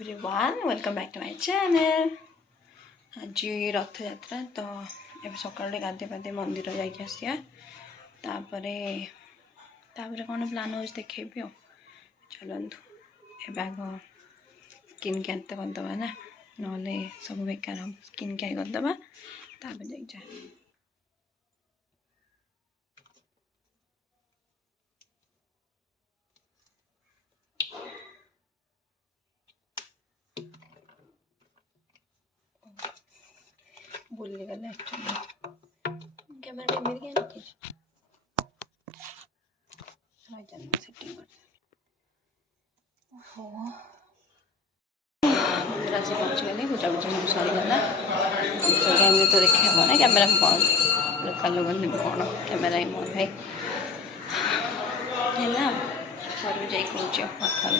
Everyone welcome back to my channel. आज रथ यात्रा तो ये सकाल गाधे पाधे मंदिर जाके आसिया तापर कौन प्लान हो देखेबी चलतु ए आग स्किन केयर तो करदे ना ना सब बेकार हम स्किन केयर करदे जा भूल गला एक्चुअली कैमरा मेरे क्या रखी सेटिंग राशि पहुँच गली पूजा पूजा सब सरीगला तो देखा हे ना कैमेरा कौन लोकल लोग कौन कैमेरा ही मोर भाई है घर जा खाऊँ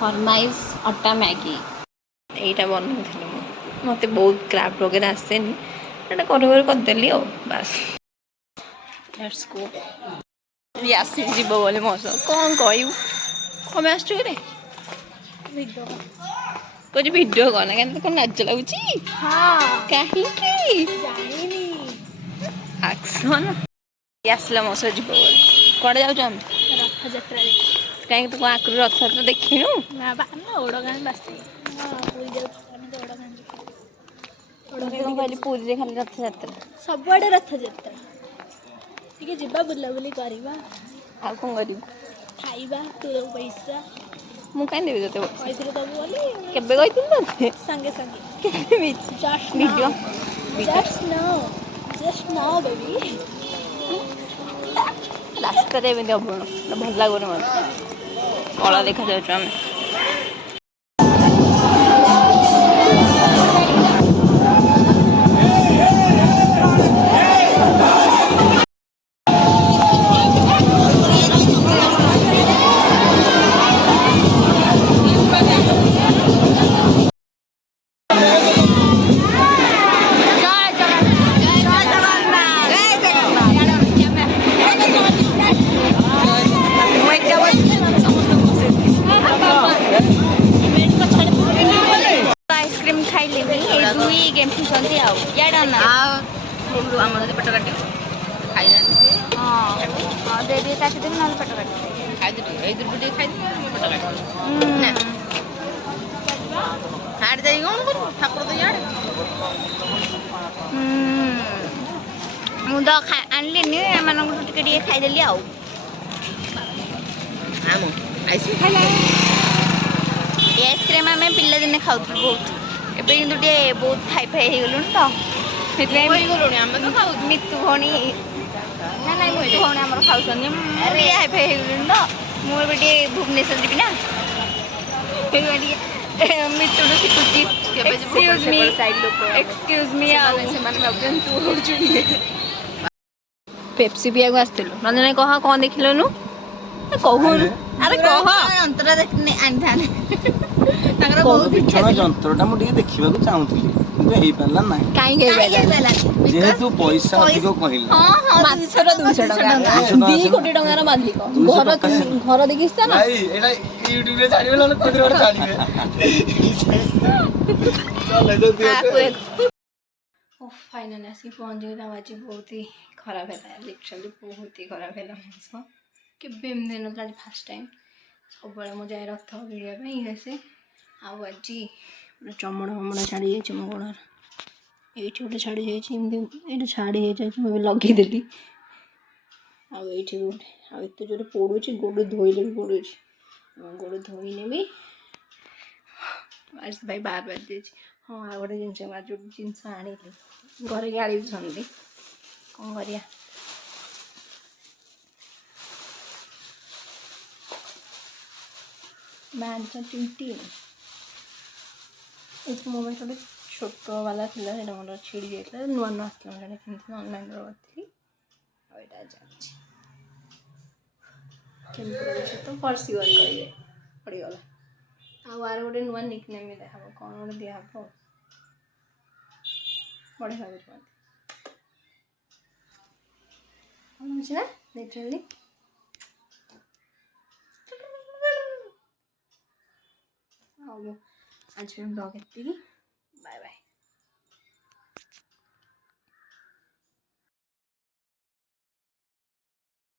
फरमाइज अटा मैगी यहीटा बनऊ मत बहुत क्राफ्ट वगैरह आसेनी एटा करदेली बास लेट्स गो आसी जीव बोले मो कौन कहू कम आसु कि कुछ वीडियो करना क्या कौन लाज लगुच कहीं आसन आसला मो सह जीव बोले कड़े जाऊ रथ यात्रा कहीं तू आखिर रथ यात्रा देखिनु ओडगाँ कहली पूरी खाली रथ यात्रा सबुआडे रथ यात्रा टिके जिबा बुलाबुली करवा आ कौन कर खाइबा तोर पैसा मु कहीं देवी तोते कहते दबु बोली केबे कहती तोते संगे संगे केबे just video just now baby रास्ता रे एमती अबुण भल लगुनि मत कला देखा जाऊँ आम मुझे आनलिनी टे खाईदेली आइसक्रीम आइसक्रीम आम पिला दिने खाऊ बहुत एवं बहुत खाई फाई हो गलुन तो मितु भणी ना ना मितु भणी आम खाऊ हाई फाई हो गलुन तो मुझे भुवनेश्वर जी ना मितु शिखुची एक्सक्यूज मी पेप्सी पिया आसलु रंजन कह कौन देखिलु कहूनु अरे कह अंतरा देखने आनी बहुत इच्छा जंत्रटा मुझे देखा चाहूली कि जेहेतु पैसा अधिक कहला माछर 200 टका 2 कोटी टकार मालिक घर देखी यूट्यूब रे छाड़िबे न कोदरे और छाड़िबे चल ओ फाइनली आसी पहुंच गए आज बहुत ही खराब है लिटरली बहुत ही खराब है मौसम केबे एमती न आज फास्ट टाइम सब मुझे जाए रथ भिड़िया से आज चमड़ा वमड़ा छाड़ी जाइए मो गोड़ ये गोटे छाड़ी जाइए छाड़ी जाइए लगेदेली आठ गोटे आत जोर पड़ू गोड़ धोइले भी पड़ू गोड़ धोईने भी आज भाई 12 बजे हाँ आ गोटे जिन आज जो जिनस आनी घर गाड़ी कौन कर टिंटी इस मोमेंट गोटे छोट वाला थी मोर छिड़ी जाता नुआ नुआ आसला जड़े कि ऑनलाइन करी तो फर्सी वर्क करेंगे पड़गला आर गोटे नुआ निक नेम देखा कौन गोटे दिहब बढ़िया भाव कौन हो ना लिटरली ଆଉ ଆଜି ପାଇଁ ବ୍ଲଗ୍ ଏତିକି।